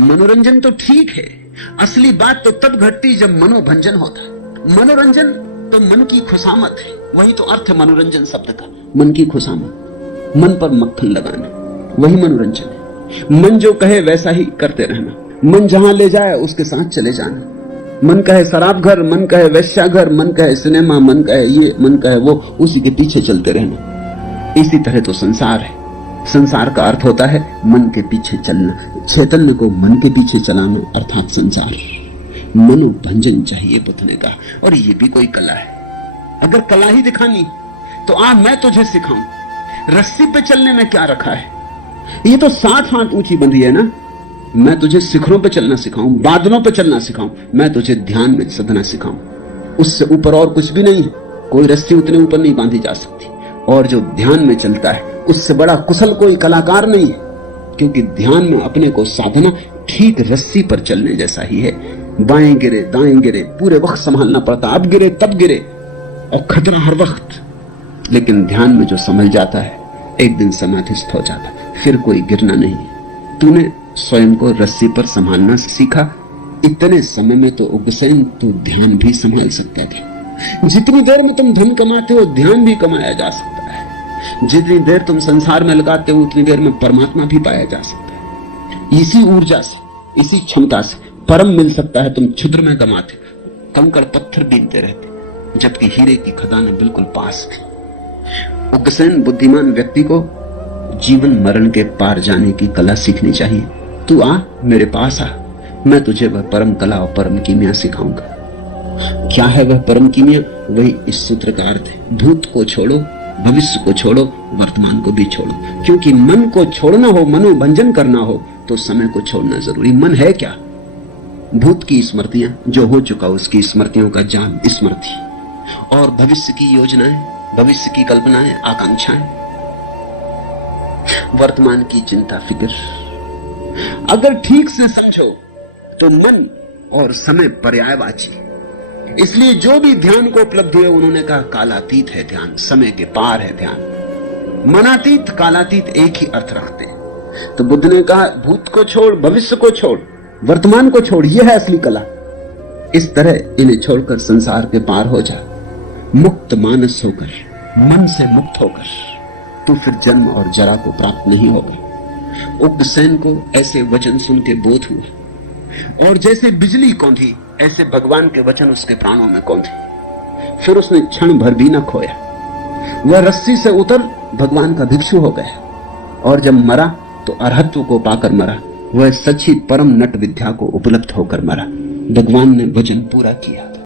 मनोरंजन तो ठीक है, असली बात तो तब घटती जब मनोभंजन होता है। मनोरंजन तो मन की खुशामत है, वही तो अर्थ है मनोरंजन शब्द का, मन की खुशामत, मन पर मक्खन लगाना, वही मनोरंजन है। मन जो कहे वैसा ही करते रहना, मन जहां ले जाए उसके साथ चले जाना। मन कहे शराब घर, मन कहे वेश्या घर, मन कहे सिनेमा, मन कहे ये, मन कहे वो, उसी के पीछे चलते रहना। इसी तरह तो संसार है। संसार का अर्थ होता है मन के पीछे चलना, चैतन्य को मन के पीछे चलाना, अर्थात संसार। मनोभंजन चाहिए बुद्ध ने कहा, और ये भी कोई कला है। अगर कला ही दिखानी तो आ मैं तुझे सिखाऊं। रस्सी पे चलने में क्या रखा है? ये तो 7 हाथ ऊंची बंधी है ना। मैं तुझे शिखरों पे चलना सिखाऊं, बादलों पे चलना सिखाऊं, मैं तुझे ध्यान में सधना सिखाऊं। उससे ऊपर और कुछ भी नहीं है। कोई रस्सी उतने ऊपर नहीं बांधी जा सकती। और जो ध्यान में चलता है उससे बड़ा कुशल कोई कलाकार नहीं है, क्योंकि ध्यान में अपने को साधना ठीक रस्सी पर चलने जैसा ही है। बाएं गिरे दाएं गिरे पूरे वक्त संभालना पड़ता, अब गिरे तब गिरे, और खतरा हर वक्त। लेकिन ध्यान में जो संभल जाता है एक दिन समाधिस्थ हो जाता, फिर कोई गिरना नहीं। तूने स्वयं को रस्सी पर संभालना सीखा, इतने समय में तो उग्रसेन तू ध्यान भी संभाल सकता था। जितनी देर में तुम धन कमाते हो ध्यान भी कमाया जा सकता है। जितनी देर तुम संसार में लगाते हो उतनी देर में परमात्मा भी पाया जा सकता है। इसी ऊर्जा से, इसी क्षमता से परम मिल सकता है। तुम क्षुद्र में गमाते, कंकड़ पत्थर बीनते रहते, जबकि हीरे की खदानें बिल्कुल पास थी। उग्रसेन बुद्धिमान व्यक्ति को जीवन मरण के पार जाने की कला सीखनी चाहिए। तू आ मेरे पास आ, मैं तुझे वह परम कला और परम कीमिया सिखाऊंगा। क्या है वह परम कीमिया? वही इस सूत्र का अर्थ है। भूत को छोड़ो, भविष्य को छोड़ो, वर्तमान को भी छोड़ो। क्योंकि मन को छोड़ना हो, मनोभंजन करना हो तो समय को छोड़ना जरूरी। मन है क्या? भूत की स्मृतियां, जो हो चुका उसकी स्मृतियों का जाल स्मृति, और भविष्य की योजनाएं, भविष्य की कल्पनाएं, आकांक्षाएं, वर्तमान की चिंता फिक्र। अगर ठीक से समझो तो मन और समय पर्यायवाची। इसलिए जो भी ध्यान को उपलब्ध हुए उन्होंने कहा कालातीत है ध्यान, समय के पार है ध्यान। मनातीत कालातीत एक ही अर्थ रखते हैं। तो बुद्ध ने कहा भूत को छोड़, भविष्य को छोड़, वर्तमान को छोड़, यह है असली कला। इस तरह इन्हें छोड़कर संसार के पार हो जा, मुक्त मानस होकर, मन से मुक्त होकर, तो फिर जन्म और जरा को प्राप्त नहीं होगा। उग्रसेन को ऐसे वचन सुन के बोध हुआ, और जैसे बिजली कौंधी ऐसे भगवान के वचन उसके प्राणों में कौंधे। फिर उसने क्षण भर भी न खोया। वह रस्सी से उतर भगवान का भिक्षु हो गया, और जब मरा तो अरहत्व को पाकर मरा। वह सच्ची परम नट विद्या को उपलब्ध होकर मरा। भगवान ने वचन पूरा किया।